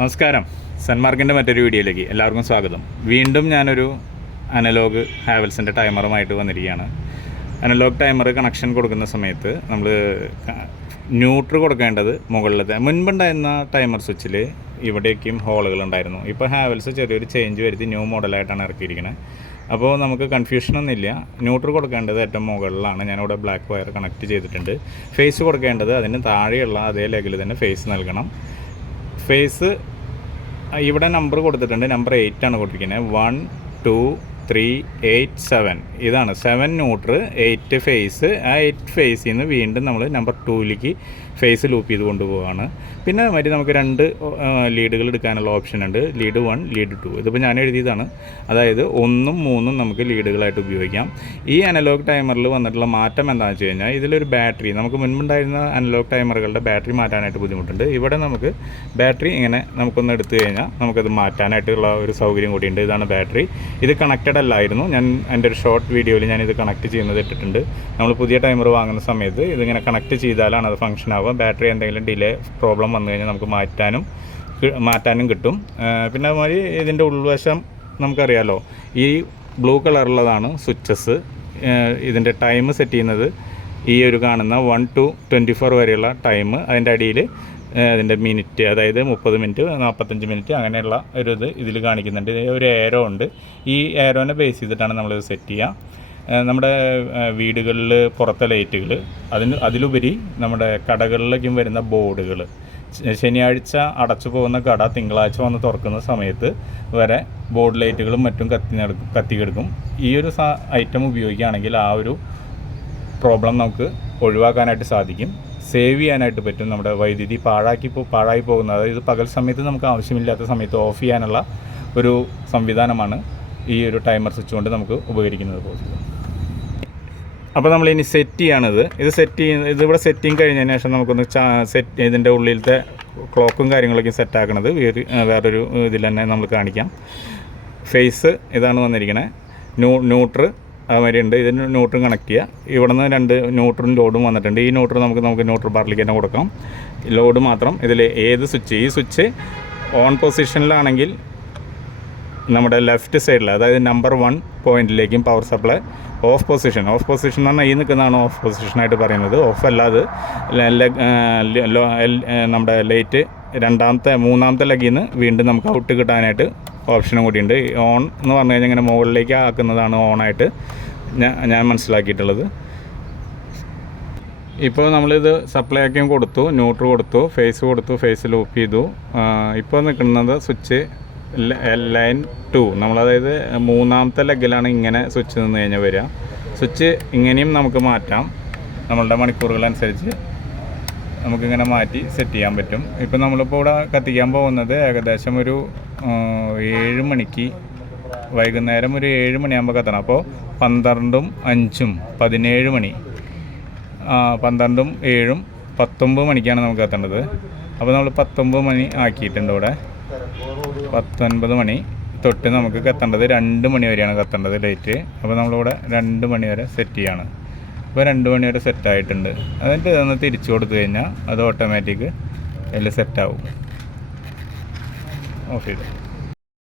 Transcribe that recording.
നമസ്കാരം. സൺമാർക്കിൻ്റെ മറ്റൊരു വീഡിയോയിലേക്ക് എല്ലാവർക്കും സ്വാഗതം. വീണ്ടും ഞാനൊരു അനലോഗ് ഹാവൽസിൻ്റെ ടൈമറുമായിട്ട് വന്നിരിക്കുകയാണ്. അനലോഗ് ടൈമർ കണക്ഷൻ കൊടുക്കുന്ന സമയത്ത് നമ്മൾ ന്യൂട്രൽ കൊടുക്കേണ്ടത് മുകളിലത്തെ മുൻപുണ്ടായിരുന്ന ടൈമർ സ്വിച്ചിൽ ഇവിടേക്കും ഹോളുകളുണ്ടായിരുന്നു. ഇപ്പോൾ ഹാവൽസ് ചെറിയൊരു ചേഞ്ച് വരുത്തി ന്യൂ മോഡലായിട്ടാണ് ഇറക്കിയിരിക്കുന്നത്. അപ്പോൾ നമുക്ക് കൺഫ്യൂഷനൊന്നുമില്ല. ന്യൂട്രൽ കൊടുക്കേണ്ടത് ഏറ്റവും മുകളിലാണ്. ഞാനിവിടെ ബ്ലാക്ക് വയർ കണക്ട് ചെയ്തിട്ടുണ്ട്. ഫേസ് കൊടുക്കേണ്ടത് അതിന് താഴെയുള്ള അതേ ലെഗിൽ തന്നെ ഫേസ് നൽകണം. ഫേസ് ഇവിടെ നമ്പർ കൊടുത്തിട്ടുണ്ട്. നമ്പർ 8 ആണ് കൊടുത്തിരിക്കുന്നത്. 1 2 3 8 7 ഇതാണ് 7 ന്യൂട്രൽ 8 ഫേസ്. ആ 8 ഫേസിൽ നിന്ന് വീണ്ടും നമ്മൾ നമ്പർ 2ലേക്ക് ഫേസ് ലൂപ്പ് ചെയ്ത് കൊണ്ടുപോവുകയാണ്. പിന്നെ മറ്റേ നമുക്ക് 2 ലീഡുകൾ എടുക്കാനുള്ള ഓപ്ഷൻ ഉണ്ട്. Lead 1 lead 2. ഇതിപ്പോൾ ഞാൻ എഴുതിയതാണ്. അതായത് 1ഉം 3ഉം നമുക്ക് ലീഡുകളായിട്ട് ഉപയോഗിക്കാം. ഈ അനലോഗ് ടൈമറിൽ വന്നിട്ടുള്ള മാറ്റം എന്താണെന്ന് വെച്ച് കഴിഞ്ഞാൽ ഇതിലൊരു ബാറ്ററി, നമുക്ക് മുൻപുണ്ടായിരുന്ന അനലോഗ് ടൈമറുകളുടെ ബാറ്ററി മാറ്റാനായിട്ട് ബുദ്ധിമുട്ടുണ്ട്. ഇവിടെ നമുക്ക് ബാറ്ററി ഇങ്ങനെ നമുക്കൊന്ന് എടുത്തു കഴിഞ്ഞാൽ നമുക്കത് മാറ്റാനായിട്ടുള്ള ഒരു സൗകര്യം കൂടിയുണ്ട്. ഇതാണ് ബാറ്ററി. ഇത് കണക്റ്റഡ് അല്ലായിരുന്നു. ഞാൻ എൻ്റെ ഒരു ഷോർട്ട് വീഡിയോയിൽ ഞാനിത് കണക്ട് ചെയ്യുന്നത് ഇട്ടിട്ടുണ്ട്. നമ്മൾ പുതിയ ടൈമർ വാങ്ങുന്ന സമയത്ത് ഇതിങ്ങനെ കണക്ട് ചെയ്താലാണ് അത് ഫംഗ്ഷൻ ആവുക. ബാറ്ററി എന്തെങ്കിലും ഡിലേ പ്രോബ്ലം വന്നു കഴിഞ്ഞാൽ നമുക്ക് മാറ്റാനും കിട്ടും. പിന്നെ അതുമാതിരി ഇതിൻ്റെ ഉൾവശം നമുക്കറിയാമല്ലോ, ഈ ബ്ലൂ കളറുള്ളതാണ് സ്വിച്ചസ്. ഇതിൻ്റെ ടൈം സെറ്റ് ചെയ്യുന്നത് ഈ ഒരു കാണുന്ന 1 to 24 വരെയുള്ള ടൈം. അതിൻ്റെ അടിയിൽ അതിൻ്റെ മിനിറ്റ്, അതായത് 30 മിനിറ്റ് 45 മിനിറ്റ് അങ്ങനെയുള്ള ഒരു ഇത് ഇതിൽ കാണിക്കുന്നുണ്ട്. ഒരു ഏരോ ഉണ്ട്. ഈ ഏരോനെ ബേസ് ചെയ്തിട്ടാണ് നമ്മളിത് സെറ്റ് ചെയ്യുക. നമ്മുടെ വീടുകളിൽ പുറത്തെ ലൈറ്റുകൾ, അതിലുപരി നമ്മുടെ കടകളിലേക്കും വരുന്ന ബോർഡുകൾ, ശനിയാഴ്ച അടച്ചു പോകുന്ന കട തിങ്കളാഴ്ച വന്ന് തുറക്കുന്ന സമയത്ത് വരെ ബോർഡ് ലൈറ്റുകളും മറ്റും കത്തിക്കെടുക്കും. ഈ ഒരു ഐറ്റം ഉപയോഗിക്കുകയാണെങ്കിൽ ആ ഒരു പ്രോബ്ലം നമുക്ക് ഒഴിവാക്കാനായിട്ട് സാധിക്കും. സേവ് ചെയ്യാനായിട്ട് പറ്റും. നമ്മുടെ വൈദ്യുതി പാഴായി പോകുന്നത്, അതായത് പകൽ സമയത്ത് നമുക്ക് ആവശ്യമില്ലാത്ത സമയത്ത് ഓഫ് ചെയ്യാനുള്ള ഒരു സംവിധാനമാണ് ഈ ഒരു ടൈമർ സ്വിച്ച് കൊണ്ട് നമുക്ക് ഉപകരിക്കുന്നത്. അപ്പോൾ നമ്മളിനി സെറ്റ് ചെയ്യാണിത്. ഇതിവിടെ സെറ്റിങ് കഴിഞ്ഞതിന് ശേഷം നമുക്കൊന്ന് ഇതിൻ്റെ ഉള്ളിലത്തെ ക്ലോക്കും കാര്യങ്ങളൊക്കെ സെറ്റാക്കണത് വേറൊരു ഇതിൽ തന്നെ നമ്മൾ കാണിക്കാം. ഫേസ് ഇതാണ് വന്നിരിക്കണേ. ന്യൂട്രൽ അതുമാതിരി ഉണ്ട്. ഇതിന് ന്യൂട്രൽ കണക്ട് ചെയ്യുക. ഇവിടെ നിന്ന് 2 ന്യൂട്രലും ലോഡും വന്നിട്ടുണ്ട്. ഈ ന്യൂട്രൽ നമുക്ക് ന്യൂട്രൽ ബാറിലേക്ക് തന്നെ കൊടുക്കാം. ലോഡ് മാത്രം ഇതിൽ ഏത് സ്വിച്ച്, ഈ സ്വിച്ച് ഓൺ പൊസിഷനിലാണെങ്കിൽ നമ്മുടെ ലെഫ്റ്റ് സൈഡിൽ, അതായത് നമ്പർ 1 പോയിന്റിലേക്കും പവർ സപ്ലൈ. ഓഫ് പൊസിഷൻ എന്ന് പറഞ്ഞാൽ ഈ നിൽക്കുന്നതാണ് ഓഫ് പൊസിഷനായിട്ട് പറയുന്നത്. ഓഫ് അല്ലാതെ നമ്മുടെ ലൈറ്റ് മൂന്നാമത്തെ ലെഗിൽ നിന്ന് വീണ്ടും നമുക്ക് ഔട്ട് കിട്ടാനായിട്ട് ഓപ്ഷനും കൂടിയുണ്ട്. ഓൺ എന്ന് പറഞ്ഞു കഴിഞ്ഞാൽ ഇങ്ങനെ മുകളിലേക്ക് ആക്കുന്നതാണ് ഓണായിട്ട് ഞാൻ മനസ്സിലാക്കിയിട്ടുള്ളത്. ഇപ്പോൾ നമ്മളിത് സപ്ലൈ ആക്കിയും കൊടുത്തു, ന്യൂട്രൽ കൊടുത്തു, ഫേസ് ലൂപ്പ് ചെയ്തു. ഇപ്പോൾ നിൽക്കുന്നത് സ്വിച്ച് ലൈൻ 2. നമ്മളതായത് മൂന്നാമത്തെ ലെഗിലാണ് ഇങ്ങനെ സ്വിച്ച് നിന്ന് കഴിഞ്ഞാൽ വരിക. സ്വിച്ച് ഇങ്ങനെയും നമുക്ക് മാറ്റാം. നമ്മളുടെ മണിക്കൂറുകളനുസരിച്ച് നമുക്കിങ്ങനെ മാറ്റി സെറ്റ് ചെയ്യാൻ പറ്റും. ഇപ്പോൾ നമ്മളിപ്പോൾ ഇവിടെ കത്തിക്കാൻ പോകുന്നത് ഏകദേശം ഒരു 7 മണിക്ക്, വൈകുന്നേരം ഒരു 7 മണിയാകുമ്പോൾ കത്തണം. അപ്പോൾ 12ഉം 5ഉം 17 മണി, 12ഉം 7ഉം 19 മണിക്കാണ് നമുക്ക് കത്തേണ്ടത്. അപ്പോൾ നമ്മൾ 19 മണി ആക്കിയിട്ടുണ്ട്. ഇവിടെ 19 മണി തൊട്ട് നമുക്ക് കത്തേണ്ടത് 2 മണി വരെയാണ് കത്തേണ്ടത് ലൈറ്റ്. അപ്പോൾ നമ്മളിവിടെ 2 മണി വരെ സെറ്റ് ചെയ്യാണ്. ഇപ്പോൾ 2 മണി വരെ സെറ്റായിട്ടുണ്ട്. എന്നിട്ട് ഇതൊന്ന് തിരിച്ചു കൊടുത്തു കഴിഞ്ഞാൽ അത് ഓട്ടോമാറ്റിക് അതിൽ സെറ്റാവും. ഓഫ് ചെയ്തു.